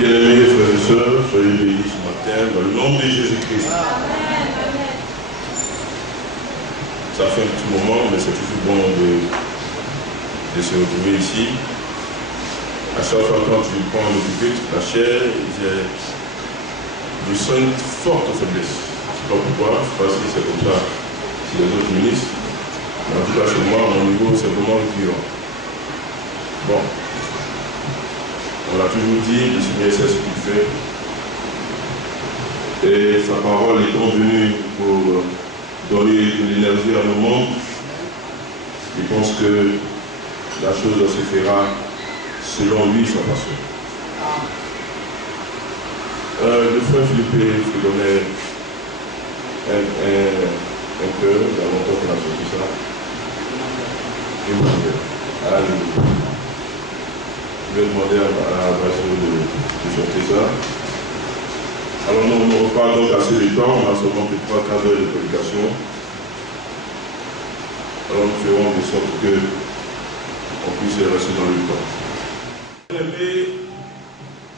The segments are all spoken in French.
Bien-aimés frères et sœurs, soyez bénis ce matin dans le nom de Jésus-Christ. Ça fait un petit moment, mais c'est toujours bon de se retrouver ici. À chaque fois quand tu prends le pupitre, la chair, je sens une forte faiblesse. Je ne sais pas pourquoi, je ne sais pas si c'est comme ça chez les autres ministres. Mais en tout cas chez moi, mon niveau c'est vraiment dur. Bon. On l'a toujours dit, le Seigneur sait ce qu'il fait. Et sa parole étant venue pour donner de l'énergie à nos membres, je pense que la chose se fera selon lui, sa façon. Le frère Philippe se donnait un cœur, il y a longtemps qu'on a sorti ça. Alléluia. Je vais demander à Bachot de chanter ça. Alors nous n'aurons pas donc assez de temps, on a seulement plus de 3 quarts d'heure de prédication. Alors nous ferons de sorte que on puisse rester dans le temps. Bien-aimés,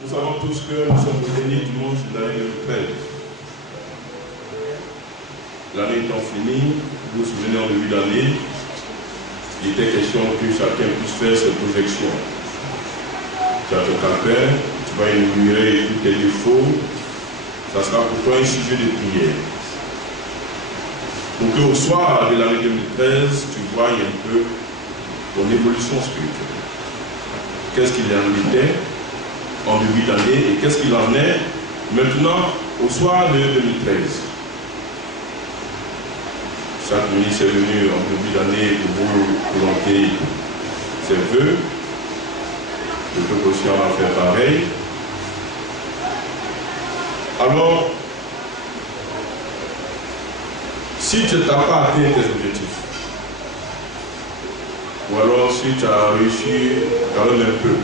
nous savons tous que nous sommes au dernier dimanche de l'année 2013. L'année étant finie, vous vous souvenez en début d'année, il était question que chacun puisse faire ses projections. Tu as ton calepin, tu vas énumérer tous tes défauts, ça sera pour toi un sujet de prière. Pour qu'au soir de l'année 2013, tu vois un peu ton évolution spirituelle. Qu'est-ce qu'il en était en début d'année et qu'est-ce qu'il en est maintenant au soir de 2013. Chaque ministre est venu en début d'année pour vous présenter ses vœux. Je peux aussi en faire pareil. Alors, si tu n'as pas atteint tes objectifs, ou alors si tu as réussi quand même un peu,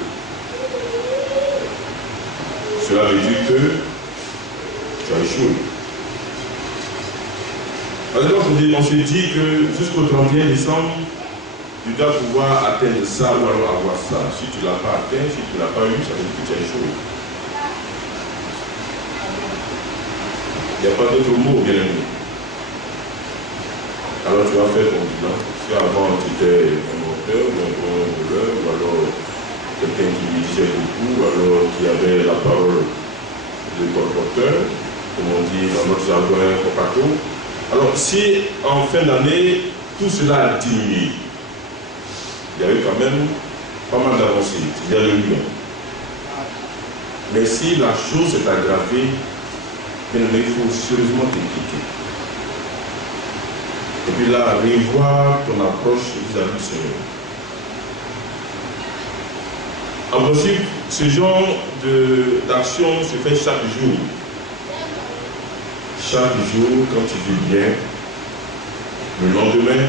cela veut dire que tu as échoué. Par exemple, on se dit que jusqu'au 31 décembre, tu dois pouvoir atteindre ça ou alors avoir ça. Si tu ne l'as pas atteint, si tu ne l'as pas eu, ça veut dire que tu as échoué. Il n'y a pas d'autre mot, bien aimé. Alors tu vas faire ton bilan. Si avant tu étais un auteur, ou un voleur, ou alors quelqu'un qui disait beaucoup, ou alors qui avait la parole de colporteur, comme on dit dans notre jargon copato. Alors si en fin d'année, tout cela a diminué, il y a eu quand même pas mal d'avancées, il y a le lion. Mais si la chose est aggravée, il faut sérieusement t'inquiéter. Et puis là, revoir ton approche vis-à-vis du Seigneur. En principe, ce genre d'action se fait chaque jour. Chaque jour, quand tu vis bien, le lendemain,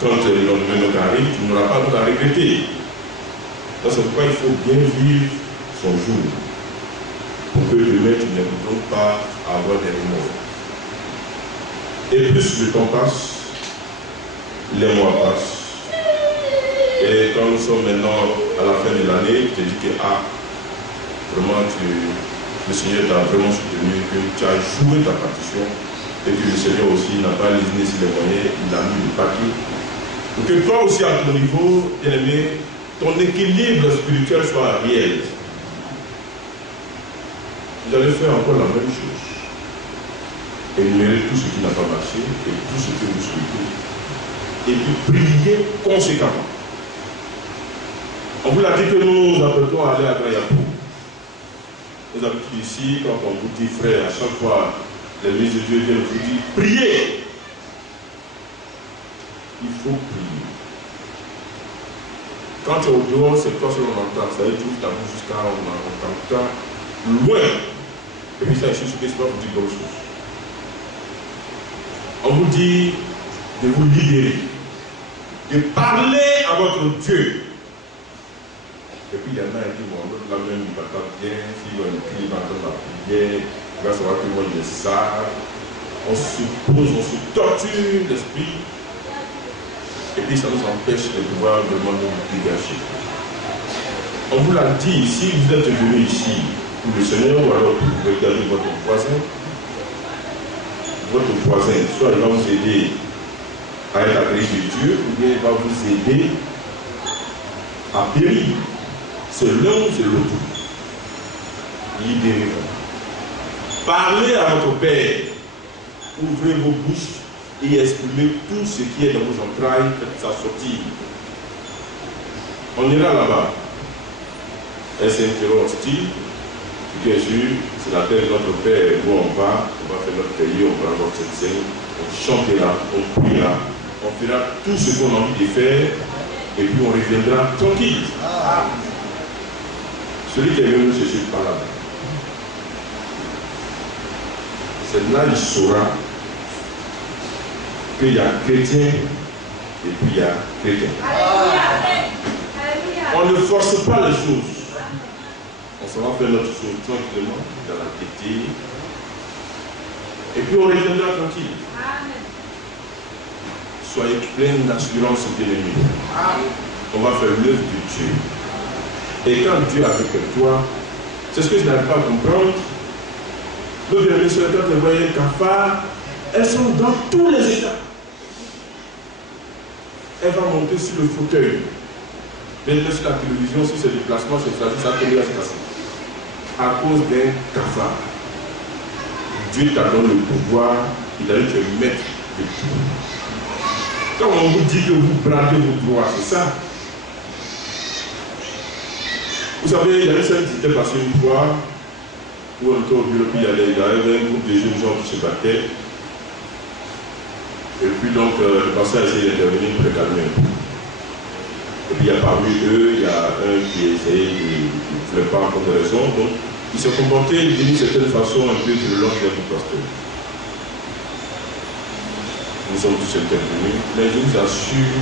quand le lendemain arrive, tu n'auras pas à regretter. C'est pourquoi il faut bien vivre son jour. Pour que demain, tu n'aies donc pas à avoir des remords. Et plus le temps passe, les mois passent. Et quand nous sommes maintenant à la fin de l'année, tu te dis que vraiment, le Seigneur t'a vraiment soutenu, que tu as joué ta partition, et que le Seigneur aussi n'a pas lésiné sur les moyens, il a mis le paquet. Pour que toi aussi, à ton niveau, bien aimé, ton équilibre spirituel soit réel. Vous allez faire encore la même chose. Énumérer tout ce qui n'a pas marché et tout ce que vous souhaitez. Et puis prier conséquemment. On vous l'a dit que nous nous apprêtons à aller à Grayapou. Nous habitons ici, quand on vous dit frère, à chaque fois, les ministres de Dieu viennent vous dire priez. Il faut prier. Quand tu es au dehors, c'est toi seul on entend. Ça veut dire que tu as jusqu'à on entend loin. Et puis ça, ici, ce que je peux vous dire d'autres choses. On vous dit de vous libérer, de parler à votre Dieu. Et puis il y en a qui vont l'autre la même, il va pas bien, s'il va écrire, il va entendre la prière, il va savoir que moi il est sale. On se pose, on se torture l'esprit. Et puis ça nous empêche de pouvoir vraiment nous dégager. On vous l'a dit, si vous êtes venu ici, pour le Seigneur, ou alors pour regarder votre voisin. Votre voisin, soit il va vous aider à être agrégé de Dieu, ou bien il va vous aider à périr. C'est l'un ou c'est l'autre. Libérez-vous. Parlez à votre Père. Ouvrez vos bouches et exprimez tout ce qui est dans vos entrailles, faites ça sortir. On ira là-bas. Est-ce un terreau hostile? Bien sûr, c'est la terre de notre Père, où on va faire notre pays, on va avoir cette scène, on chantera, on priera, on fera tout ce qu'on a envie de faire, et puis on reviendra tranquille. Celui qui est venu chercher par là, c'est là qu'il saura qu'il y a chrétien et puis il y a chrétien. On ne force pas les choses. On s'en va faire notre chose tranquillement dans la gaieté. Et puis on reviendra tranquille. Soyez pleins d'assurance de l'ennemi. On va faire l'œuvre de Dieu. Et quand Dieu est avec toi, c'est ce que je n'arrive pas à comprendre. Nos bien-aimés sur la terre, vous voyez, cafards, elles sont dans tous les états. Elle va monter sur le fauteuil. Maintenant sur la télévision, si c'est du placement, c'est ça peut se passer. À cause d'un cafard. Dieu t'a donné le pouvoir, il a dit te mettre de tout. Quand on vous dit que vous bradez vos droits, c'est ça. Vous savez, il y avait celle qui était passée une fois, où on était au bureau, puis il y avait un groupe de jeunes gens qui se battaient. Et puis donc, le pasteur a essayé d'intervenir pour les calmer un peu. Et puis il y a parmi eux, il y a un qui essayait de ne voulait pas encore de raison. Donc, il s'est comporté d'une certaine façon un peu violente vers le pasteur. Nous sommes tous intervenus, mais je vous assure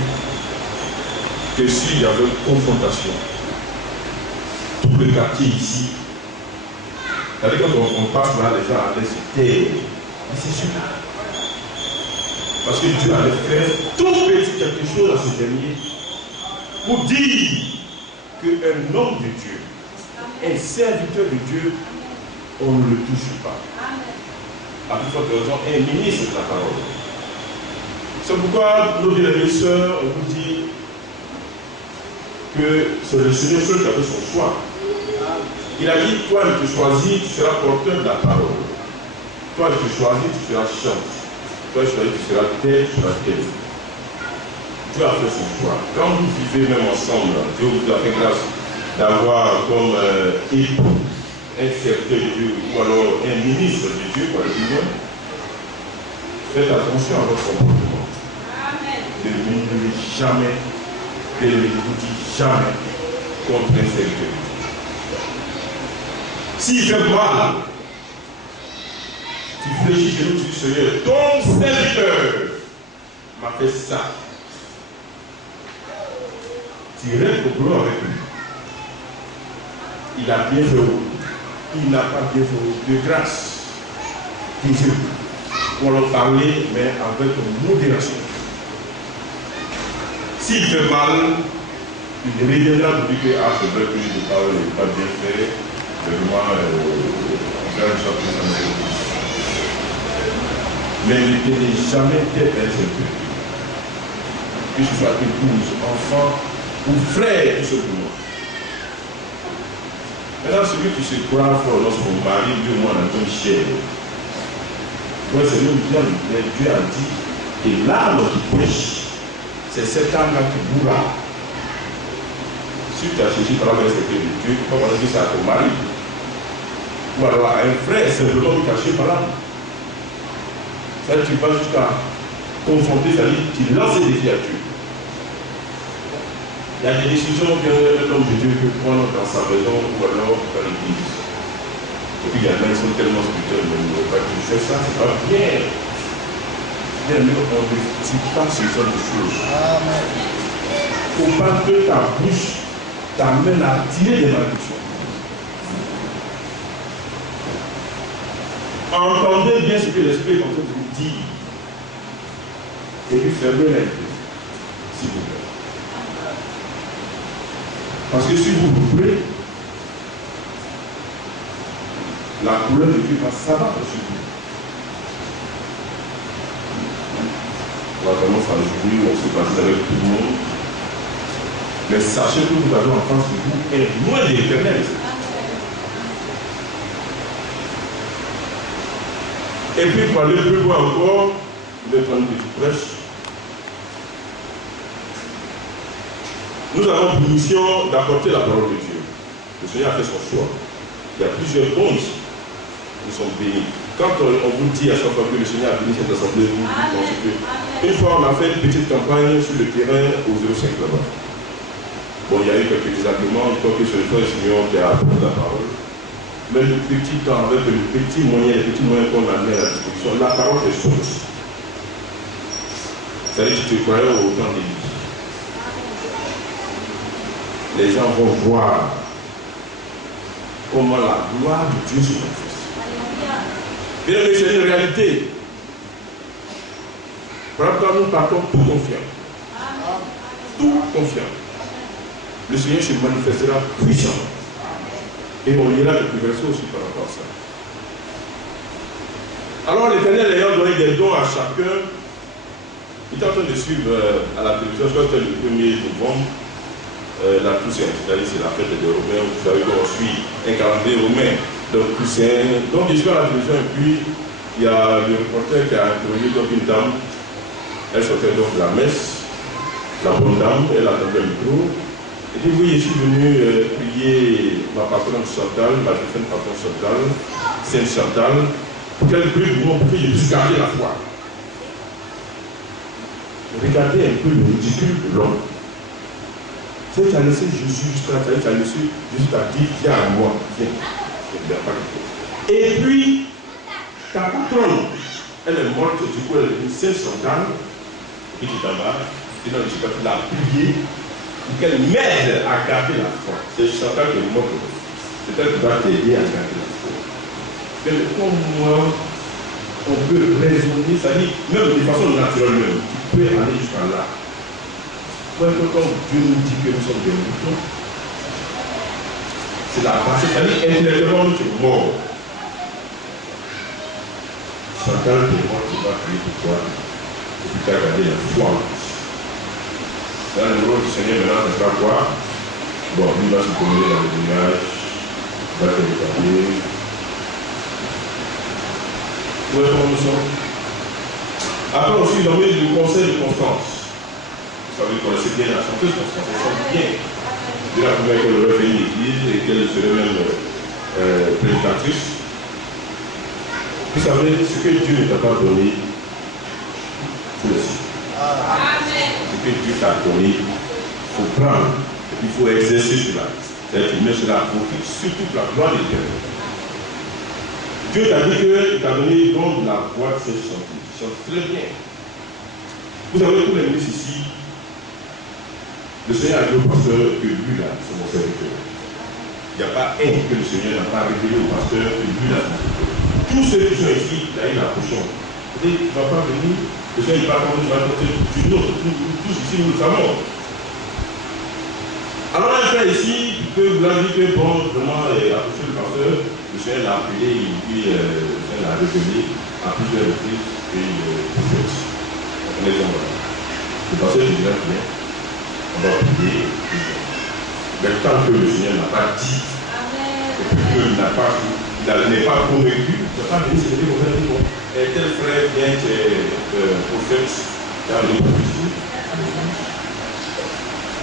que s'il y avait une confrontation, tout le quartier ici, c'est-à-dire quand on passe là, les gens allaient se taire. Mais c'est celui-là. Parce que Dieu allait faire tout petit quelque chose à ce dernier pour dire qu'un homme de Dieu, un serviteur de Dieu, on ne le touche pas. À plus forte raison, un ministre de la parole. C'est pourquoi nos bien-aimés sœurs, on vous dit que c'est le Seigneur seul qui a fait son choix. Il a dit, toi, il te choisit, tu seras porteur de la parole. Toi, il te choisit, tu seras chante. Toi, tu seras tel, tu seras tel. Dieu a fait son choix. Quand vous vivez même ensemble, Dieu vous a fait grâce d'avoir comme époux un serviteur de Dieu ou alors un ministre de Dieu, pour le dire, faites attention à votre comportement. Ne le jamais, ne le dit jamais contre un serviteur. S'il fait mal, tu fléchis chez nous, tu dis Seigneur, ton serviteur m'a fait ça. Tu restes au boulot avec lui. Il a bien fait, il n'a pas bien fait de grâce. Dieu, on leur parler, mais avec modération. S'il fait mal, il reviendra pour dire que c'est vrai que je parle n'est pas bien fait, vraiment, on fait un chapitre. Mais ne tenez jamais tête à un serviteur. Que ce soit épouse, enfant ou frère, tout simplement. Maintenant, celui qui se croit fort lorsqu'on marie, Dieu, moi, dans une chair. Oui, c'est nous bien, mais Dieu a dit, et là, notre péché, c'est cet âme-là qui mourra. Si tu as cherché par la respecter de Dieu, comment dire ça à ton mari? Ou alors à un frère, simplement qui caché par là. Ça, tu vas jusqu'à confronter, c'est-à-dire tu lances des défis à Dieu. Il y a des décisions que l'homme de Dieu peut prendre dans sa maison ou alors dans l'église. Et puis il y en a qui sont tellement spirituels, mais ils ne veulent pas que je fais ça, c'est pas bien. Bien, mais on ne dit pas ce genre de choses. Il ne faut pas que ta bouche t'amène à tirer des malédictions. Entendez bien ce que l'Esprit est en train de vous dire. Et puis fermez les yeux, s'il vous plaît. Parce que si vous vous plaît, la couleur de Dieu va s'abattre sur vous. On va vraiment s'en réjouir, on se passe avec tout le monde. Mais sachez que vous avez en face de vous un loin de l'Éternel. Et puis pour aller plus loin encore, vous êtes en petite prêche. Nous avons pour mission d'apporter la parole de Dieu. Le Seigneur a fait son choix. Il y a plusieurs bons ici. Nous sommes bénis. Quand on vous dit à chaque fois que le Seigneur a béni cette assemblée, vous pensez que. Une fois, on a fait une petite campagne sur le terrain au 05 là-bas. Bon, il y a eu quelques désagréments, je crois que c'est le frère Simeon qui a apporté la parole. Mais le petit temps, avec les petits moyens qu'on a mis à la disposition, la parole est chose. C'est-à-dire que tu te croyais au temps des vies. Les gens vont voir comment la gloire de Dieu se manifeste. Bien, mais c'est une réalité. Par exemple, nous partons tout confiants. Tout confiants. Le Seigneur se manifestera puissamment. Et on ira le verset aussi par rapport à ça. Alors l'Éternel ayant donné des dons à chacun, il est en train de suivre à la télévision, je crois que c'était le 1er novembre, la Toussaint, c'est-à-dire c'est la fête des Romains, vous savez qu'on suit un calendrier romain, donc Toussaint. Donc je suis à la télévision et puis il y a le reporter qui a interrogé donc une dame, elle sortait donc de la messe, la bonne dame, elle attendait le micro. Elle dit oui, je suis venu prier ma patronne Chantal, ma défunte patronne Chantal, Sainte Chantal, pour qu'elle prie pour moi, pour que je puisse garder la foi. Regardez un peu le ridicule de l'homme. C'est tu as laissé Jésus jusqu'à tu as laissé Jésus t'a dit viens à moi, viens. Je ne viens pas. Et puis, ta patronne, elle est morte, du coup elle est une Sainte Chantal, et tu t'en vas, et dans le Jésus tu l'as prié. Qu'elle m'aide à garder la foi. C'est Chantal qui est morte. C'est elle qui va t'aider à garder la foi. Mais comme moi, on peut raisonner, c'est-à-dire, même de façon naturelle, même, tu peux aller jusqu'à là. Quand Dieu nous dit que nous sommes des moutons, c'est la base, c'est-à-dire, intellectuellement, nous sommes morts. Chantal qui est morte, tu vas prier pour toi, et puis tu as gardé la foi. Dans le rôle du Seigneur, maintenant, c'est pas quoi. Bon, lui va se promener dans le village, va te regarder. Où est-ce qu'on nous sommes? Après aussi, dans le conseil de Constance. Vous savez, vous connaissez bien la chanteuse Constance, elle chante bien. Dès la première qu'elle aurait fait une église et qu'elle serait même prédicatrice. Vous savez, ce que Dieu ne t'a pas donné, vous le savez. Ce que Dieu t'a donné, il faut prendre, il faut exercer cela. C'est-à-dire qu'il met cela à profit, surtout pour la gloire de Dieu. Dieu t'a dit qu'il t'a donné le don de la voix de cette chanteuse. Tu chantes très bien. Vous avez tous les ministres ici. Le Seigneur a dit au pasteur que lui là, c'est mon serviteur. Il n'y a pas un que le Seigneur n'a pas révélé au pasteur que lui là, c'est mon serviteur. Tous ceux qui sont ici, il a eu la portion. Tu ne vas pas venir. Le Seigneur, il va comme tu vas porter une autre. Tous ici, nous le savons. Alors, un frère ici, que vous l'avez dit que, bon, vraiment, approché le pasteur, le Seigneur l'a appelé, et puis le Seigneur l'a révélé à plusieurs reprises, et prophète. On est dans le pasteur dit là, bien, on va prier. Mais tant que le Seigneur n'a pas dit, et puis qu'il n'a pas, il n'est pas convaincu, il n'a pas venu se dire, on va dire, bon. Et tel frère vient être prophète dans les prophéties.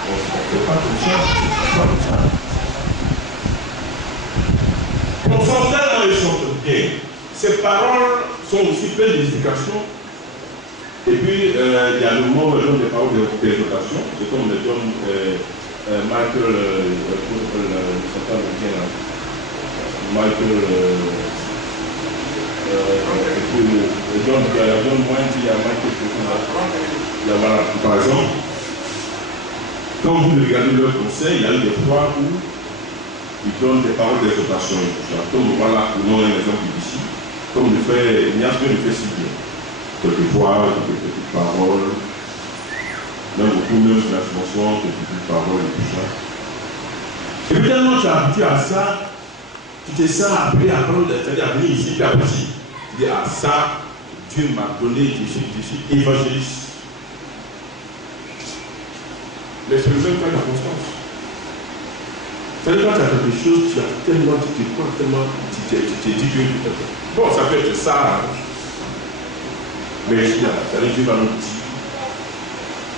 On ne fait pas comme ça. Constantin, ils chantent bien. Ces paroles sont aussi pleines d'éducation. Et puis, il y a le mot des paroles d'exhortation. C'est comme le donne Michael, par exemple, quand vous regardez leur conseil, il y a eu des fois où ils donnent des paroles d'exhortation. Comme voilà, prenons un exemple ici, comme le fait Ignace le fait si bien. Quelquefois, des petites paroles, même beaucoup, même sur la chanson, des petites paroles et tout ça. Et puis tellement tu es habitué à ça, Tu te sens appelé à prendre, c'est-à-dire à venir ici, puis à partir. Tu dis, ah ça, Dieu m'a donné, je suis évangéliste. Mais c'est le même cas de la constance. C'est-à-dire quand tu as quelque chose, tu as tellement, tu te crois tellement, tu te dis que bon, ça peut être ça, hein. Mais il y a, c'est-à-dire Dieu va nous dire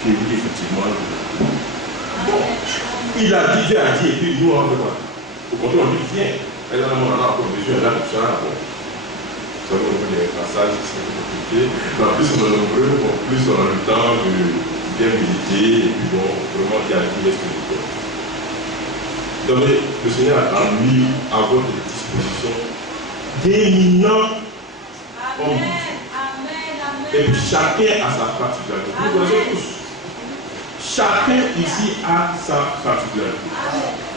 que oui, effectivement, bon, il a dit, Dieu a dit, et puis nous on fait quoi? Au contraire, on dit, viens, elle a encore besoin, là, tout ça, bon. Ça va avoir des passages qui sont compliqués. Mais en plus, on est nombreux, en plus, on a le temps de bien méditer, et puis bon, vraiment d'y arriver spirituel. Donc, le Seigneur a mis à votre disposition d'éminents hommes. Et puis chacun a sa particularité. Vous connaissez tous. Chacun ici a sa particularité.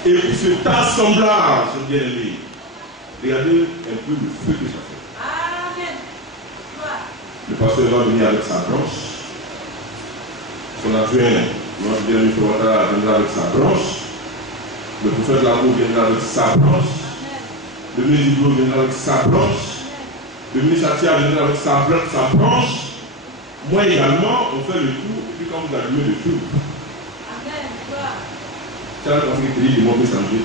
Et puis cet assemblage, bien aimé, regardez un peu le feu que ça fait. Le pasteur va venir avec sa branche. Son adjoint, notre bien-aimé Fouata, viendra avec sa branche. Le prophète Labo viendra avec sa branche. Le ministre Diblo viendra avec sa branche. Le ministre Atia viendra avec sa branche. Moi également, on fait le tour, et puis quand vous allumez le tour, c'est la pensée que tu dis de mon messager.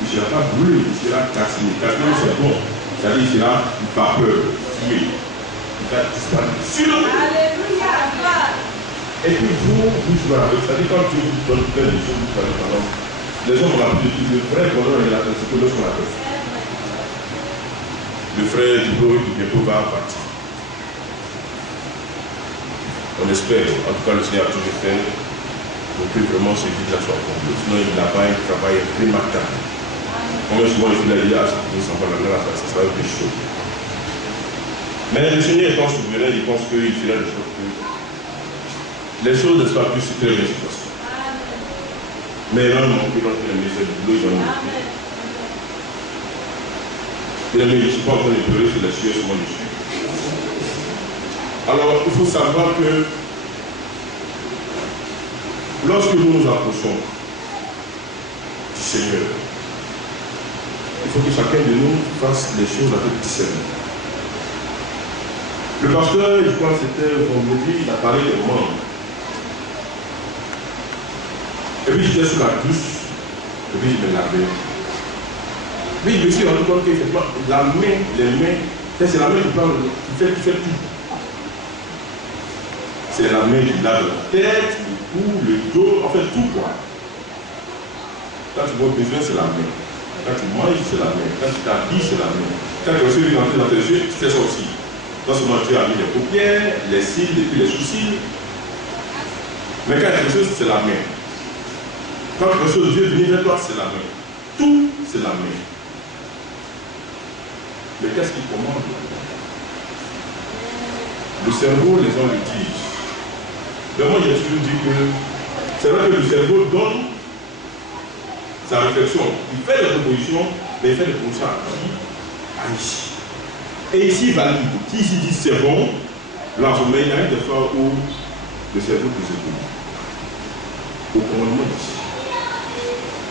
Il ne sera pas brûlé, il sera calciné. Calciné, c'est bon. C'est-à-dire qu'il sera vapeur, fumé. Il va disparaître sur l'eau. Et puis vous jouez avec. C'est-à-dire quand Dieu vous donne plein de choses, vous parlez pendant. Les hommes ont appris le vrai bonheur et la psychologie qu'on appelle. Le frère du beau du bientôt va partir. On espère, en tout cas le Seigneur a toujours fait, pour que vraiment ce vide-là soit complet. Sinon il n'a pas un travail remarquable. Combien souvent il a dit, ah, ça va la grâce, ça sera un peu chaud. Mais le Seigneur étant souverain, il pense qu'il fera des choses plus. Les choses ne soient plus très bien passées. Mais là, non, il va faire un message de bleu, j'en ai dit. Je ne suis pas en train de pleurer sur les cieux, sur mon dessus. Alors, il faut savoir que lorsque nous nous approchons du Seigneur, il faut que chacun de nous fasse les choses avec discernement. Le pasteur, je crois que c'était vendredi, il a parlé des membres. Et puis j'étais sous la douche, et puis je me lavais. Puis je me suis rendu compte que la main, les mains, c'est la main qui parle, qui fait tout. C'est la main qui lave la tête, le cou, le dos, en fait tout quoi. Quand tu vois besoin, c'est la main. Quand tu manges, c'est la main. Quand tu t'habilles, c'est la main. Quand tu reçois rentrer dans tes yeux, tu fais ça aussi. Non seulement tu as mis les paupières, les cils et puis les sourcils. Mais quand quelque chose, c'est la main. Quand quelque chose Dieu vient vers toi, c'est la main. Tout, c'est la main. Mais qu'est-ce qui commande? Le cerveau, les gens le disent. Mais moi, j'ai toujours dit que c'est vrai que le cerveau donne sa réflexion. Il fait des propositions, mais il fait des propositions à qui? À ici. Et ici, il valide. Qui ici dit c'est bon, là, il y a des fois où le cerveau peut se donner. Au commandement ici.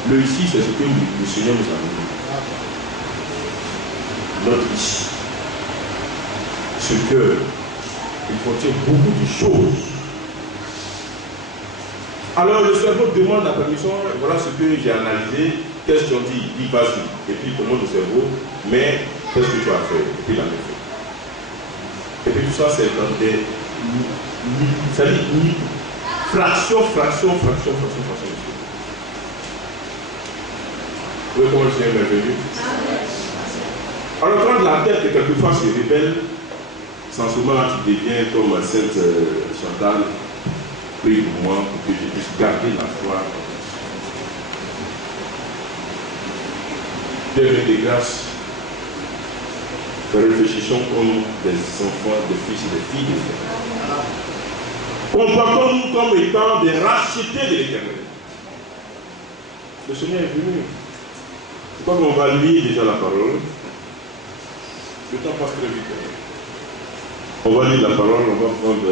Le ici, c'est ce que le Seigneur nous a donné. Notre ici. Ce cœur, il contient beaucoup de choses. Alors le cerveau demande la permission, voilà ce que j'ai analysé, qu'est-ce qu'on dit, il dit vas-y, et puis il demande au cerveau, mais qu'est-ce que tu as fait, et puis il a fait. Et puis tout ça c'est dans des fraction. Vous voyez comment le Seigneur est venu? Alors quand la tête quelquefois se révèle, sans seulement tu deviens comme Sainte Chantal, prie pour moi pour que je puisse garder la foi. Dieu met des grâces. Réfléchissons comme des enfants, des fils et des filles de Dieu. Comportons-nous comme étant des rachetés de l'Éternel. Le Seigneur est venu. Je crois qu'on va lire déjà la parole. Le temps passe très vite. On va lire la parole, on va prendre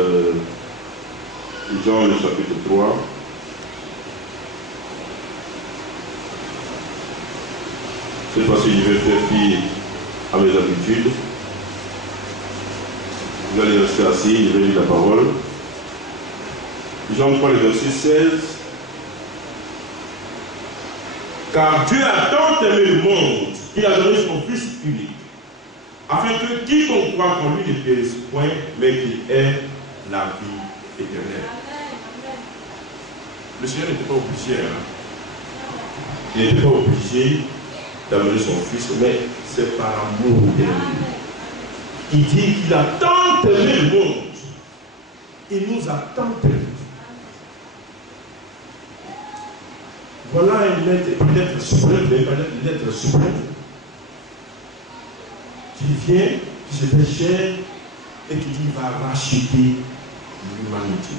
Jean le chapitre 3. Cette fois-ci, je vais faire fi à mes habitudes. Vous allez rester assis, je vais lire la parole. Jean 3, le verset 16. Car Dieu a tant aimé le monde qu'il a donné son Fils unique, afin que quiconque croit en lui ne périsse point, mais qu'il ait la vie éternelle. Le Seigneur n'était pas obligé, il n'était pas obligé d'amener son Fils, mais c'est par amour de lui. Il dit qu'il a tant aimé le monde, il nous a tant aimé. Voilà l'être suprême, l'être suprême, qui vient, qui se fait chair et qui dit qu'il va racheter l'humanité.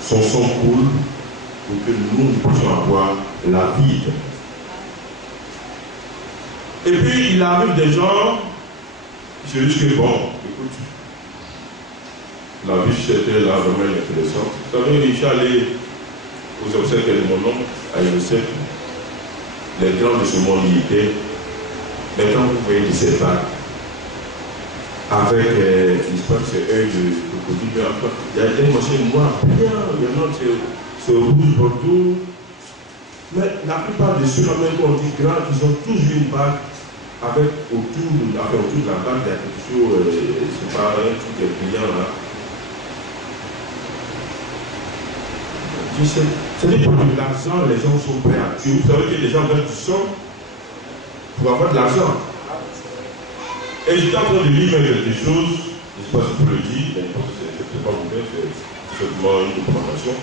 Son sang coule pour que nous puissions avoir la vie. Et puis il arrive des gens, je dis que bon, écoute, la vie c'était là vraiment intéressante. Vous savez, je suis allé aux obsèques de mon oncle à Innocent. Les grands de ce monde y étaient. Maintenant, vous voyez de ces vagues avec, j'espère que c'est œil de crocodile, mais encore, il y a des machines noires, bien, il y en a, c'est rouge partout. Mais la plupart de ceux-là, même quand on dit grands, ils ont tous une bague avec autour de la bague, il y a quelque chose, c'est pas un truc qui est brillant là. C'est des pour de l'argent, les gens sont prêts à tuer. Vous savez que les gens veulent du sang pour avoir de l'argent. Et j'étais en train de lire quelque chose, je ne sais pas si vous le dites, mais je pense que c'est pas ouvert, c'est simplement une documentation.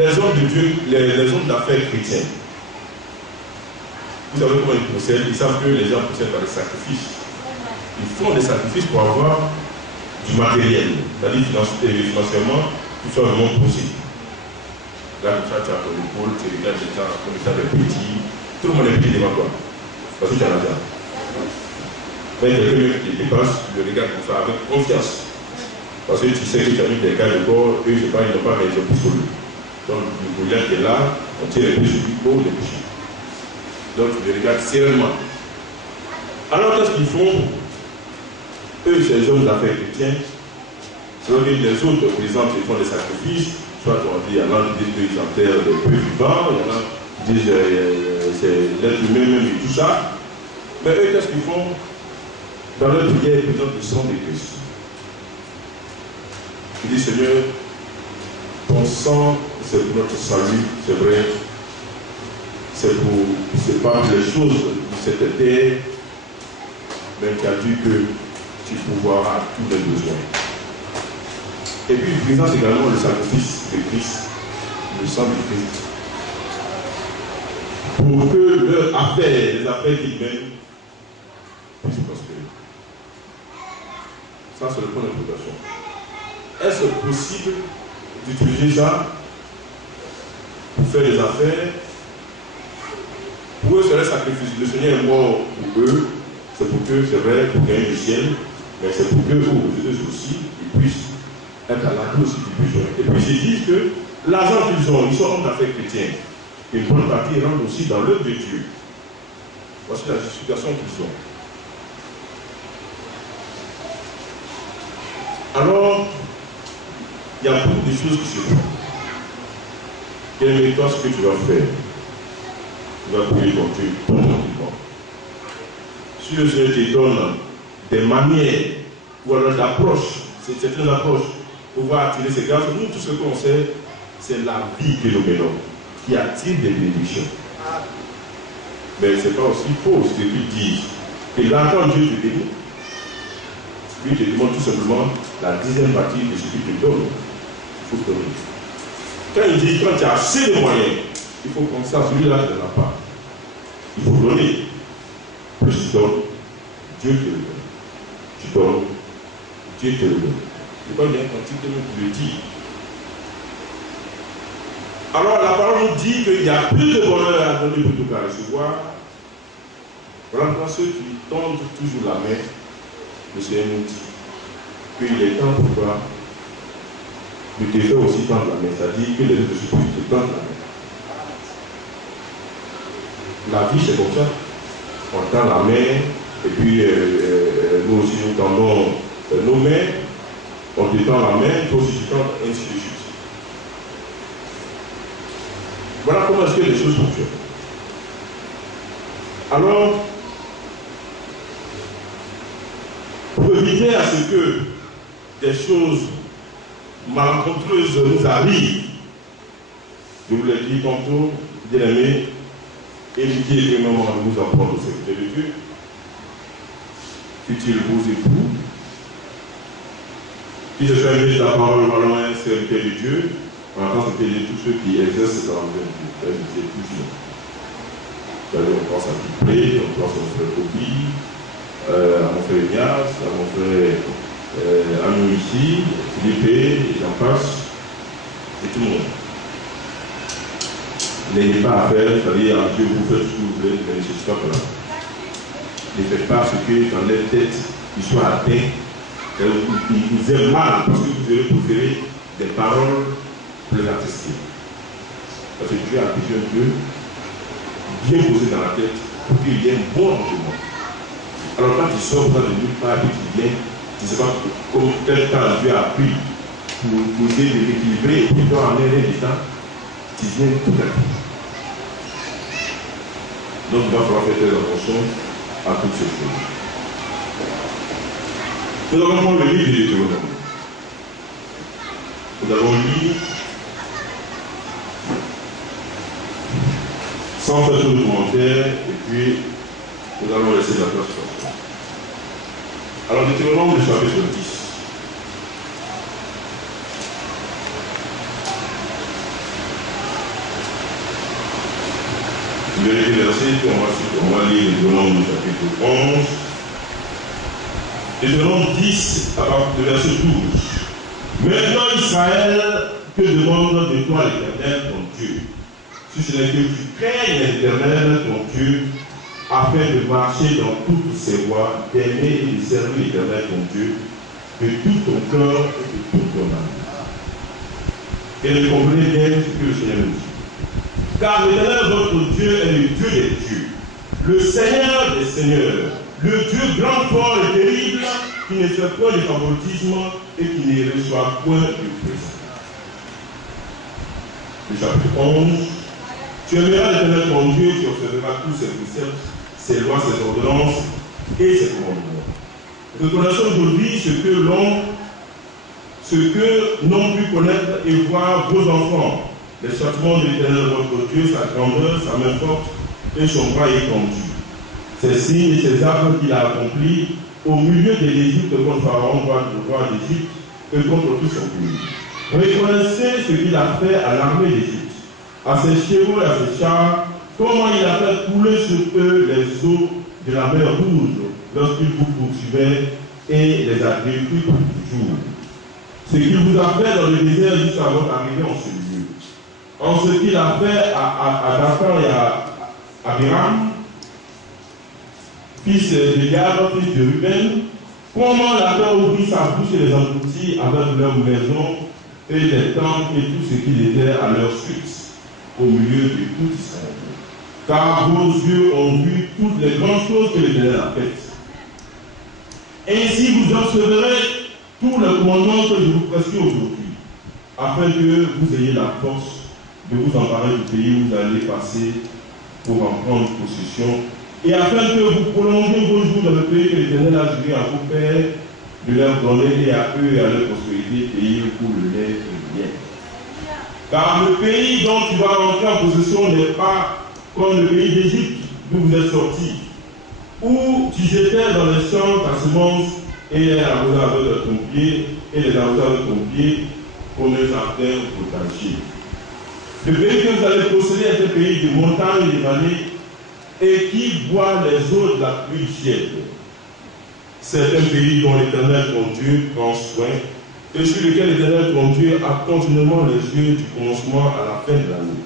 Les hommes de Dieu, les hommes d'affaires chrétiens, vous savez comment ils procèdent, ils savent que les gens procèdent par des sacrifices. Ils font des sacrifices pour avoir du matériel, c'est-à-dire financièrement, tout soit vraiment possible. Là, comme ça, tu as ton épaule, tu regardes les gens comme ça, des petits, tout le monde est petit devant toi, parce que tu as l'argent. Mais quelqu'un qui dépasse, le regarde comme ça avec confiance. Parce que tu sais que tu as mis des gars de corps, eux, je sais pas, ils n'ont pas mis les pistolet. Donc, le Goliath est là, on tire les pieds sur lui, oh, les pieds. Donc, tu les regardes sereinement. Alors, qu'est-ce qu'ils font? Eux, ces hommes d'affaires chrétiens, c'est vrai que les autres, par exemple, ils font des sacrifices, soit on dit, il y en a qui disent qu'ils enterrent des peu vivants, il y en a qui disent c'est l'être humain même et tout ça. Mais eux, qu'est-ce qu'ils font? Dans leur prière, ils présentent le sang de Christ. Ils disent, Seigneur, ton sang, c'est pour notre salut, c'est vrai. C'est pas les choses de cette terre, mais qui a dit que tu pourvoiras à tous les besoins. Et puis, il présente également le sacrifice de Christ, le sang de Christ, pour que leurs affaires, les affaires qu'ils mènent, puissent prospérer. Ça, c'est le point d'interrogation. Est-ce possible d'utiliser ça pour faire des affaires? Pour eux, c'est un sacrifice. Le Seigneur est mort pour eux. C'est pour que, c'est vrai, pour gagner le ciel, mais c'est pour que eux aussi, ils puissent être à l'abri aussi du besoin. Et puis, ils disent que l'argent qu'ils ont, ils sont hommes d'affaires chrétiens. Une bonne partie rentre aussi dans l'œuvre de Dieu. Voici la justification qu'ils ont. Alors, il y a beaucoup de choses qui se font. Quel est toi ce que tu vas faire? Tu vas prier ton Dieu tranquillement. Si le Seigneur te donne des manières ou alors d'approche, c'est certaines approches pour pouvoir attirer ces grâces, nous, tout ce qu'on sait, c'est la vie que nous menons qui attire des bénédictions. Mais ce n'est pas aussi faux ce qu'ils disent. Et là, quand Dieu te bénit, lui te demande tout simplement la 10e partie de ce qu'il te donne. Il faut donner. Quand il dit, quand tu as assez de moyens, il faut penser à celui-là qui ne l'a pas. Il faut donner. Plus tu donnes, Dieu te le donne. Tu donnes, Dieu te le donne. C'est pas bien quand tu le dis. Alors la parole nous dit qu'il y a plus de bonheur à donner plutôt qu'à recevoir. Voilà pour ceux qui tendent toujours la main, le Seigneur nous dit qu'il est temps pour toi de te faire aussi tendre la main, c'est-à-dire que les autres se puissent te donne la main. La vie, c'est comme ça. On tend la main, et puis nous aussi nous tendons nos mains, on te tend la main, toi aussi tu tends, ainsi de suite. Voilà comment est-ce que les choses fonctionnent. Alors, pour éviter à ce que des choses malencontreuses nous arrivent, je vous l'ai dit tantôt, bien aimé, évitez énormément de vous apprendre au secret de Dieu, fut-il vos époux, qui se servent de la parole vraiment un serviteur de Dieu, en attendant de payer tous ceux qui exercent dans le Dieu. Évitez toujours. On pense à Kipré, on pense à mon frère Kobi, à mon frère Ignace, à mon frère Anou ici, Philippe, et j'en passe, et tout le monde. N'ayez pas à faire, c'est-à-dire à Dieu, vous faites ce que vous voulez, mais je stoppe là. Ne faites pas ce que dans leur tête, ils soient atteints. Ils aiment mal parce que vous allez préférer des paroles pour les attester. Parce que Dieu a besoin d'eux bien posé dans la tête pour qu'il y ait un bon rangement. Alors quand il sort de nulle part et qu'il vient, tu ne sais pas comment tel temps Dieu a pris pour essayer de l'équilibrer et puis dans un air du temps, tu viens tout à coup. Donc il va falloir faire très attention à toutes ces choses. Nous allons prendre le livre de Deutéronome. Nous allons lire sans faire de commentaires et puis nous allons laisser la place pour ça. Alors Deutéronome, le chapitre 10. Je vais les versets, on va lire Deutéronome, le chapitre 11. Deutéronome 10, à partir du verset 12. Maintenant Israël, que demande de toi l'Éternel ton Dieu? Si ce n'est que tu craignes l'Éternel ton Dieu, afin de marcher dans toutes ses voies, d'aimer et de servir l'Éternel ton Dieu, de tout ton cœur et de toute ton âme. Et de comprenez bien ce que le Seigneur nous dit. Car l'Éternel votre Dieu est le Dieu des dieux, le Seigneur des seigneurs, le Dieu grand, fort et terrible, qui ne fait point de favoritisme et qui ne reçoit point de présent. Le chapitre 11. Tu aimeras l'Éternel ton Dieu, tu observeras tous ses préceptes, ses lois, ses ordonnances et ses commandements. Reconnaissons aujourd'hui ce que n'ont pu connaître et voir vos enfants, les châtiments de l'Éternel votre Dieu, sa grandeur, sa main forte et son bras étendu. Ces signes et ces actes qu'il a accomplis au milieu de l'Égypte contre Pharaon, roi d'Égypte, et contre tout son pays. Reconnaissez ce qu'il a fait à l'armée d'Égypte, à ses chevaux et à ses chars, comment il a fait couler sur eux les eaux de la mer Rouge lorsqu'il vous poursuivait et les a détruits pour toujours. Ce qu'il vous a fait dans le désert jusqu'à votre arrivée en ce lieu. En ce qu'il a fait à Dathan et à Abiram, fils de Gad, fils de Ruben, comment la terre ouvrit sa bouche et les engloutit avec leurs maisons et les tentes et tout ce qu'il était à leur suite, au milieu de tout Israël. Car vos yeux ont vu toutes les grandes choses que l'Éternel a faites. Ainsi vous observerez tous les commandements que je vous prescris aujourd'hui, afin que vous ayez la force de vous emparer du pays où vous allez passer pour en prendre possession, et afin que vous prolongiez vos jours dans le pays que l'Éternel a juré à vos pères de leur donner, et à eux et à leur prospérité, pays où le lait et le miel. Car le pays dont tu vas rentrer en possession n'est pas comme le pays d'Égypte d'où vous êtes sortis, où tu jetais dans les champs ta semence et les arrosais avec ton pied, et les arrosais avec ton pied comme un jardin potager. Le pays que vous allez posséder est un pays de montagnes et de vallées et qui boit les eaux de la pluie tiède. C'est un pays dont l'Éternel ton Dieu prend soin et sur lequel l'Éternel ton Dieu a continuellement les yeux du commencement à la fin de l'année.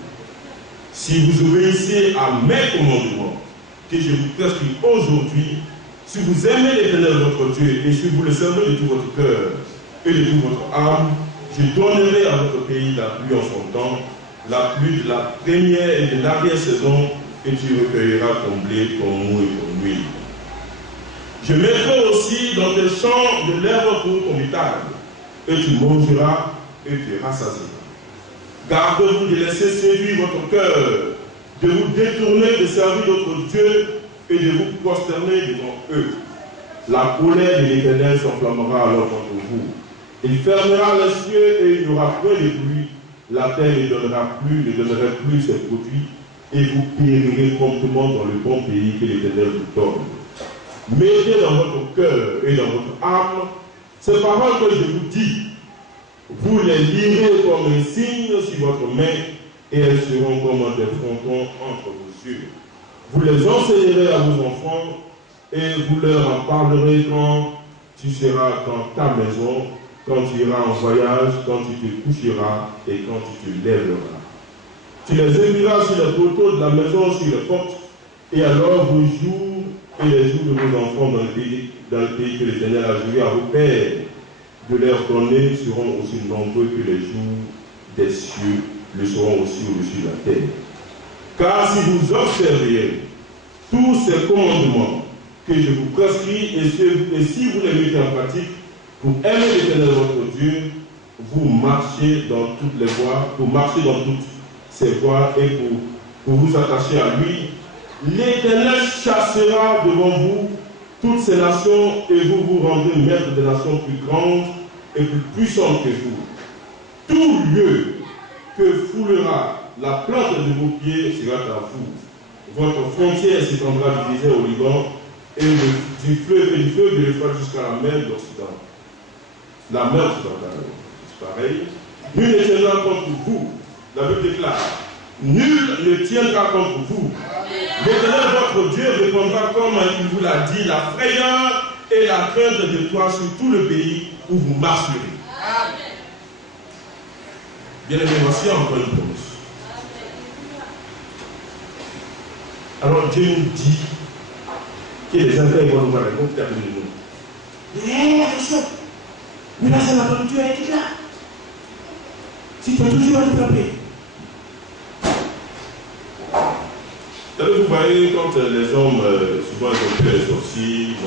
Si vous obéissez à mes commandements que je vous prescris aujourd'hui, si vous aimez l'Éternel votre Dieu et si vous le servez de tout votre cœur et de toute votre âme, je donnerai à votre pays la pluie en son temps, la pluie de la première et de l'arrière-saison, et tu recueilleras ton blé, ton mou et ton huile. Je mettrai aussi dans tes champs de l'herbe pour ton étable, et tu mangeras et tu rassasieras. Garde-vous de laisser séduire votre cœur, de vous détourner de servir d'autres dieux et de vous prosterner devant eux. La colère de l'Éternel s'enflammera alors contre vous. Il fermera les cieux et il n'y aura point de pluie. La terre ne donnerait plus ses produits et vous périrez promptement dans le bon pays que l'Éternel vous donne. Mettez dans votre cœur et dans votre âme ces paroles que je vous dis. Vous les lirez comme un signe sur votre main et elles seront comme des frontons entre vos yeux. Vous les enseignerez à vos enfants et vous leur en parlerez quand tu seras dans ta maison, quand tu iras en voyage, quand tu te coucheras et quand tu te lèveras. Tu les écriras sur les poteaux de la maison, sur les portes, et alors vos jours et les jours de vos enfants dans le pays que l'Éternel a juré à vos pères de leur donner seront aussi nombreux que les jours des cieux le seront aussi au-dessus de la terre. Car si vous observez tous ces commandements que je vous prescris, et si vous les mettez en pratique, pour aimer l'Éternel votre Dieu, vous marchez dans toutes les voies, vous marchez dans toutes ces voies et pour vous attacher à lui, l'Éternel chassera devant vous toutes ces nations et vous vous rendrez maître des nations plus grandes et plus puissantes que vous. Tout lieu que foulera la plante de vos pieds sera à vous. Votre frontière s'étendra du désert au Liban et du fleuve de l'Euphrates jusqu'à la mer d'Occident. La mer occidentale, c'est pareil. Nul ne tiendra contre vous. La Bible déclare, nul ne tiendra contre vous. L'Éternel votre Dieu répondra comme il vous l'a dit, la frayeur et la crainte de toi sur tout le pays où vous marcherez. Bien aimé, voici encore une promesse. Alors Dieu nous dit que les enfants vont nous voir, ils vont taper de nous. Mais attention, mais là c'est la bonne Dieu qui est là. Si tu as toujours à nous frapper. Vous voyez, quand les hommes, souvent ils ont peur des sorciers,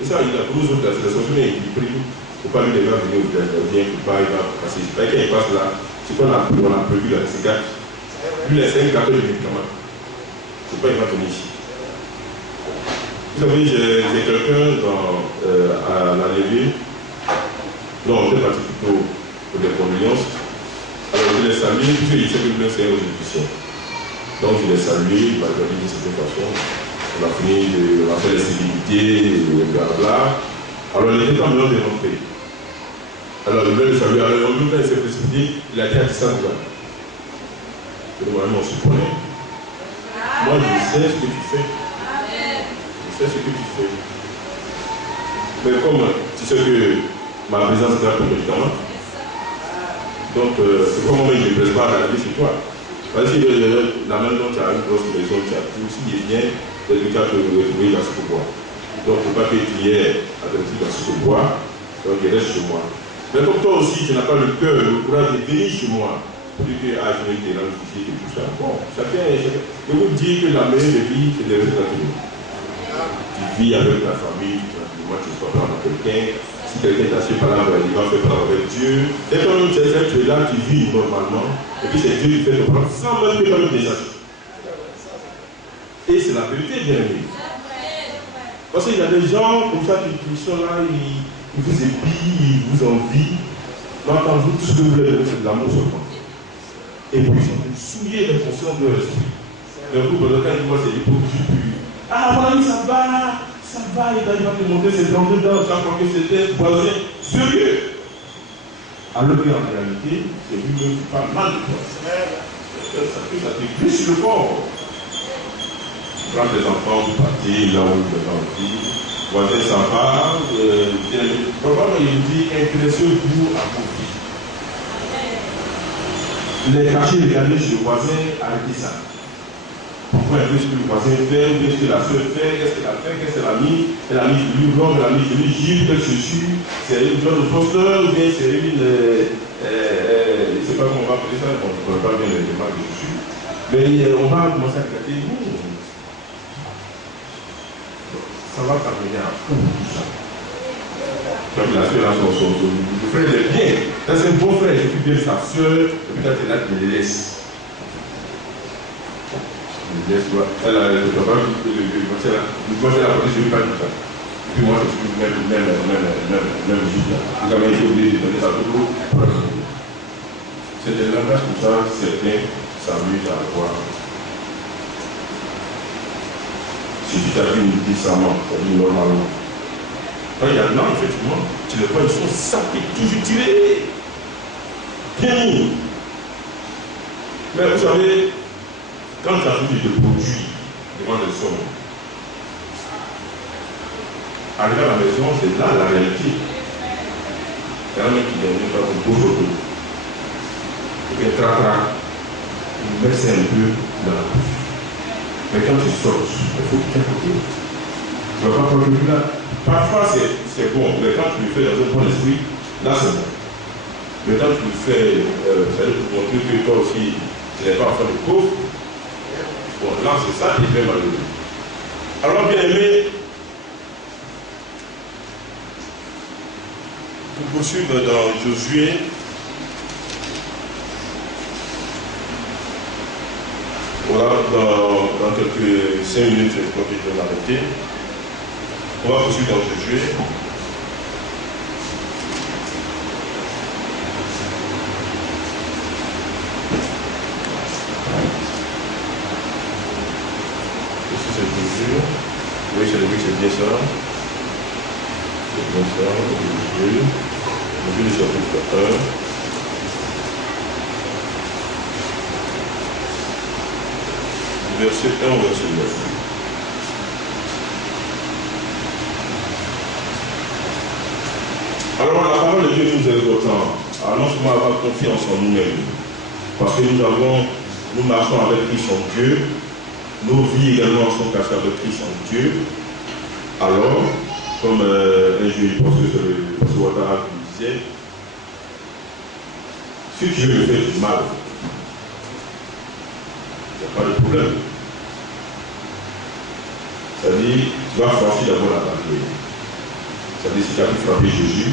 et ça, il y a pour nous autres, c'est les sorciers qui prient. Il ne faut pas lui les gars venir au gardien, il ne faut pas, il va passer. Quand il passe là, c'est qu'on a prévu là, c'est 4. Lui, il a 5 cartes de médicaments. Il ne faut pas, il va venir ici. Vous savez, j'ai quelqu'un à la levée, dont on est parti plutôt pour des condoléances. Alors, je l'ai salué, puisqu'il sait que le c'est aux élections. Donc, je l'ai salué, il m'a dit de cette façon. On a fini, on a fait les civilités, blablabla. Alors, il était en train de rentrer. Alors, je voulais le saluer. Alors, en tout cas, il s'est précipité, il a dit à Tissane, je lui ai dit, on se connaît. Moi, je sais ce que tu fais. Je sais ce que tu fais. Mais comme tu sais que ma présence est là pour le médicament, donc, c'est comme moi, je ne me plaise pas à la vie chez toi. Parce que la même dont tu as une grosse maison, tu as tout, s'il est bien, tu as pu retrouver dans ce bois. Donc, il ne faut pas que tu aies à te retrouver dans ce bois, donc il reste chez moi. Mais comme toi aussi, tu n'as pas le cœur, le courage de venir chez moi, pour dire que je vais te rendre physique et tout ça. Bon, chacun, je vous dis que la meilleure vie, c'est de rester tranquille. Tu vis avec ta famille, tranquillement, tu ne sois pas avec quelqu'un. Si quelqu'un t'assure par là, il va faire parler avec Dieu. Dès que tu es là, tu vis normalement. Et puis c'est Dieu qui fait te prendre sans même que tu aies des actes. Et c'est la vérité, bien aimé. Parce qu'il y a des gens comme ça qui sont là, ils vous épient, ils vous envient. Mais quand vous, tout ce que vous voulez, c'est de l'amour seulement. Et puis vous souillez les consciences de l'esprit. Le coup, quand il voit c'est l'hypocrisie pure. Ah, voilà, ça va, il va te montrer ses 32 dents, chaque fois que c'était voisin, sérieux. Alors qu'en réalité, c'est lui-même qui parle mal de toi. Ça te glisse sur le corps. Quand les enfants, vous partez là où vous avez envie, voisin s'en va, probablement il dit intéressez-vous à vos vies. Les cachets, regardez chez le voisin, arrêtez ça. voir un peu ce que le voisin fait, ou ce que la soeur fait, qu'est-ce qu'elle a fait, qu'est-ce qu'elle a mis. Elle a mis du blanc, elle a mis du givre, quel chaussure, c'est une genre de posteur, ou bien c'est une. Je ne sais pas comment on va appeler ça, on ne connaît pas bien les marques de chaussures. Mais on va commencer à regarder. Ça va t'amener à fond tout ça. Donc la soeur a son frère est bien. Ça c'est un bon frère, il s'occupe bien de sa soeur, et puis quand elle est là, il les laisse. Elle a le papa, le boss est la police, je ne vais pas dire ça. Puis moi, je suis même juste là. Vous avez été obligé de donner ça tout. C'est des langages comme ça, certains s'amusent à voir. Si tu t'habilles décemment, c'est-à-dire normalement. Quand il y a là, effectivement, tu les vois, ils sont sapés, toujours tirés. Bien mis. Mais vous savez, quand tu as vu de produits devant les hommes, arrivé à la maison, c'est là la réalité. Il y a un mec qui vient faire une beau photo. Et puis, il verse un peu dans la bouche. Mais quand tu sors, il faut que tu aies côté. Tu ne vas pas prendre le là. Parfois, c'est bon, mais quand tu le fais dans un bon esprit, là, c'est bon. Mais quand tu le fais, c'est-à-dire pour montrer que toi aussi, tu n'es pas enfant de pauvre, bon, là, c'est ça qui est très malheureux. Alors, bien aimé, pour poursuivre dans Josué, voilà, dans quelques 5 minutes, je crois que je vais m'arrêter. On va poursuivre dans Josué. Oui, c'est bien ça. C'est bien ça. Le chapitre 1. Verset 1 au verset 9. Alors la parole de Dieu nous exhorte à non seulement avoir confiance en nous-mêmes, parce que nous marchons avec Christ en Dieu. Nos vies également sont cachées avec Christ en Dieu. Alors, comme un jour, je pense que c'est le pasteur Ouattara qui disait, si Dieu me fait du mal, il n'y a pas de problème. C'est-à-dire, tu vas franchir d'abord la barrière. C'est-à-dire, si tu as pu frapper Jésus,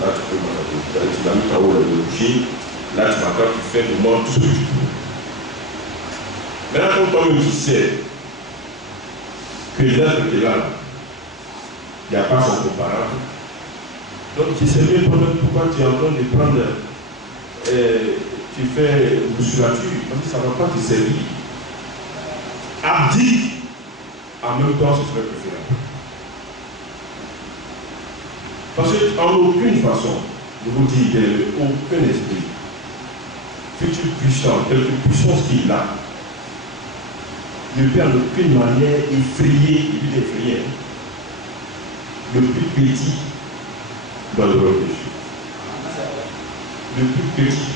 là tu peux m'attaquer. C'est-à-dire, tu l'as mis KO le pied, là tu m'attaques, tu fais de moi tout ce que tu peux. Maintenant, quand toi-même tu sais que l'être qui est là, il n'y a pas son comparable. Donc tu sais bien pourquoi tu es en train de prendre, tu fais musculature, parce que ça ne va pas te servir. Abdi, en même temps, ce serait préférable. Parce qu'en aucune façon, je vous dis, il n'y a aucun esprit, futur puissant, quelque puissance qu'il a, ne peut en aucune manière effrayer, et puis d'effrayer, le plus petit dans le royaume de Dieu. Le plus petit.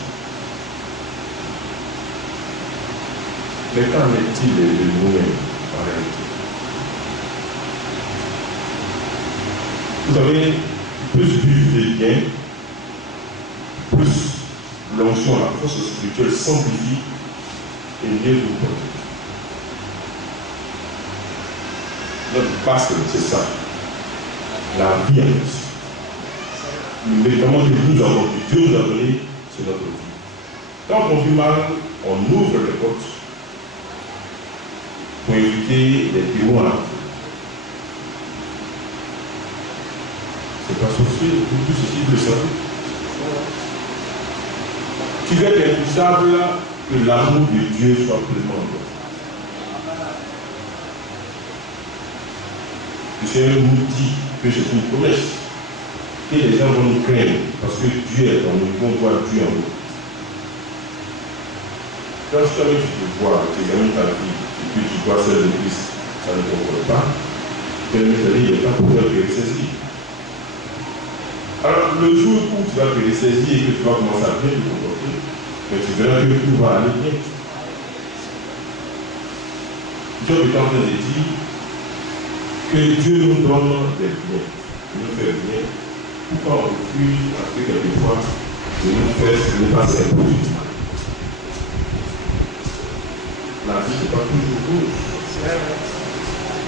Mais qu'en est-il de nous-mêmes en réalité? Vous savez, plus vivre des biens, plus l'onction, la force spirituelle s'amplifie et mieux vous portez. Notre base, c'est ça. La vie en Christ. Le médicament que nous avons, que Dieu nous a donné, c'est notre vie. Quand on vit mal, on ouvre les portes pour éviter les démons à la vie. C'est pas sorcier, tout ceci, vous le savez. Tu veux être imputable que l'amour de Dieu soit pleinement en toi. Le Seigneur nous dit que c'est une promesse. Et les gens vont nous craindre parce que Dieu est en nous, ils vont voir Dieu en nous. Quand tu te vois, tu examines ta vie, et puis tu vois celle de Christ, ça ne te contrôle pas. Mais il n'est pas pour faire périr ses vies. Alors, le jour où tu vas périr ses vies et que tu vas commencer à bien te comporter, mais tu verras que tout va aller bien. Job est en train de dire que Dieu nous donne des biens, il nous fait bien. Pourquoi on refuse après quelquefois de nous faire ce n'est pas très positif? La vie n'est pas toujours rose.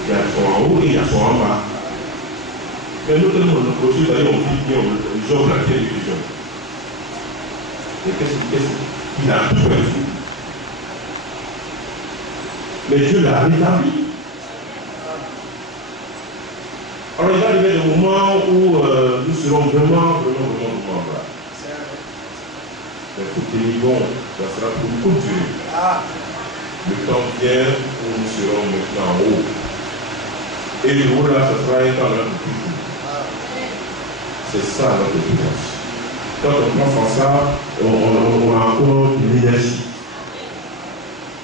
Il y a son en haut et il y a son en bas. Mais nous, tellement notre côté, d'ailleurs, on dit bien, Job l'a bien du Job. Et qu'est-ce qu'il a tout perdu? Mais Dieu l'a rétabli. Alors il va arriver des moments où nous serons vraiment bas. Mais pour tenir bon, ça sera pour beaucoup de durée. Le temps vient où nous serons maintenant en haut. Et le haut là, ça sera un temps là pour toujours. C'est ça notre puissance. Quand on pense en ça, on a encore de l'énergie.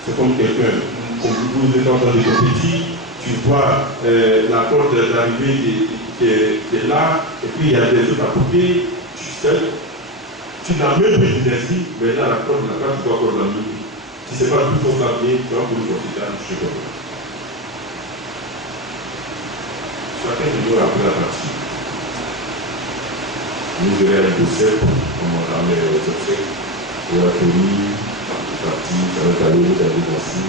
C'est comme quelqu'un, comme vous êtes en train de compétir, tu vois la corde d'arrivée qui est là, et puis il y a des autres à côté, tu sais, tu n'as même plus d'énergie, mais là, la corde, tu dois encore la même. Si ce n'est pas tout ton avenir, tu vas pour le considérer un toucher comme ça. Chacun de nous a pris la partie. Nous verrons un dossier, comme on l'a mis au succès, et la famille, la partie, ça va être allé, vous avez aussi.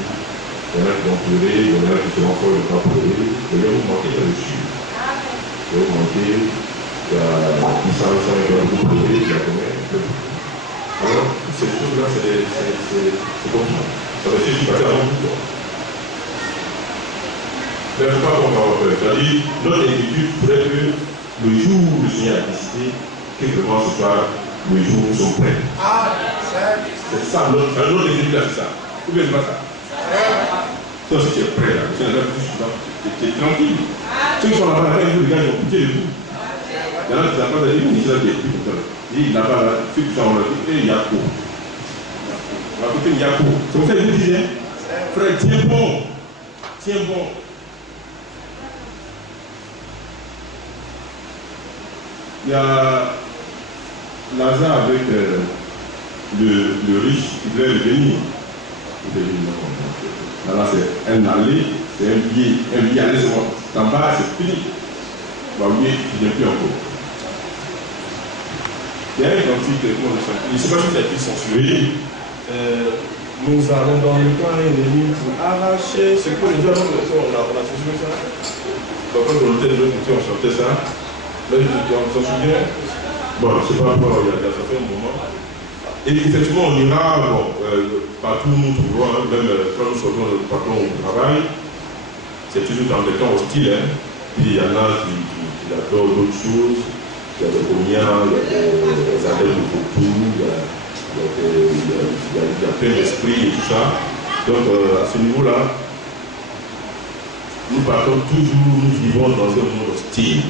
Il y en a qui vont pleurer, il y en a qui seront encore ne pas pleurer. Et là, vous manquez de dessus. Vous manquez, il y a 800 qui vont vous pleurer, il y a combien? Alors, ces choses-là, c'est comme ça. Ça veut dire que tu vas faire un bout. Mais il ne faut pas qu'on va en faire. C'est-à-dire, notre inquiétude voudrait que le jour où le Seigneur a décidé, que vraiment ce soit le jour où nous sommes prêts. C'est ça, notre inquiétude là, c'est ça. Ou bien c'est pas ça? Toi, si tu es prêt là, tu es tranquille. Ceux qui sont là-bas, les gars, ils ont pitié de vous. Il y en a qui n'ont pas dit, mais ils sont là, il là-bas, là, ceux qui sont là, il y a quoi? On va écouter Yako. C'est pour ça que je disais, frère, tiens bon. Tiens bon. Il y a Lazare avec le riche qui devait revenir. Là, c'est un aller, c'est un billet aller, c'est en bas, c'est fini. Bah oui, il n'y a plus encore. Il y a un conflit, je ne sais pas si ça a été censuré. Nous avons dans le temps un ennemi pour arracher ce que les gens on a censuré ça. Donc quand on était de l'autre côté, on chantait ça. Là, on s'en souvient. Bon, c'est pas encore, il y a ça fait un moment. Et effectivement, on ira, bon, partout où nous trouvons, même quand nous sortons de patron au travail, c'est toujours dans des temps hostiles. Hein. Puis il y en a qui adorent d'autres choses. Il y a des cognats, il y a des adeptes de Foutou, il y a plein d'esprit et tout ça. Donc à ce niveau-là, nous partons toujours, nous vivons dans un monde hostile.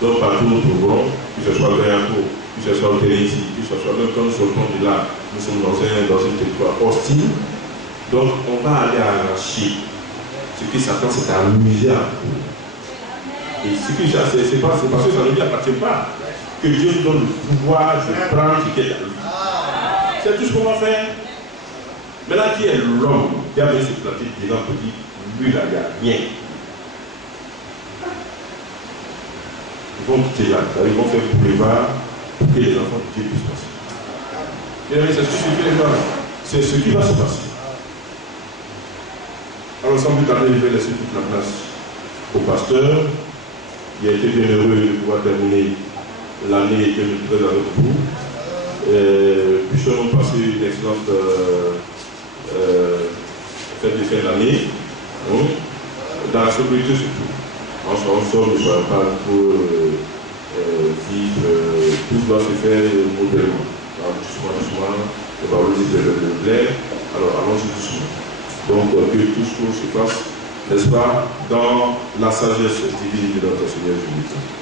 Donc partout nous trouvons, que ce soit Gayaco, que ce soit au Térési, que ce soit même quand nous sortons de là, nous sommes dans un territoire hostile. Donc on va aller arracher ce que Satan s'est amusé à faire. Et ce que c'est parce que ça ne lui appartient pas que Dieu nous donne le pouvoir de prendre ce qui est à lui. C'est tout ce qu'on va faire. Mais là, qui est l'homme qui a bien se planter dedans pour dire, lui là, il n'y a rien. Ils vont quitter là, ils vont faire boulevard pour que les enfants de Dieu puissent passer. Et c'est ce qui se fait là. C'est ce qui va se passer. Alors, sans plus tarder, je vais laisser toute la place au pasteur. Il a été bien heureux de pouvoir terminer l'année 2013 avec vous. Puissions-nous passer une excellente fête de fin d'année, dans la sécurité surtout. En somme, ne soyons pas pour vivre, tout doit se faire modérément. Doucement, on va vous dire le plaire, alors allons-y doucement. Donc que tout ce qu'on se fasse, n'est-ce pas, dans la sagesse divine de notre Seigneur Jésus-Christ.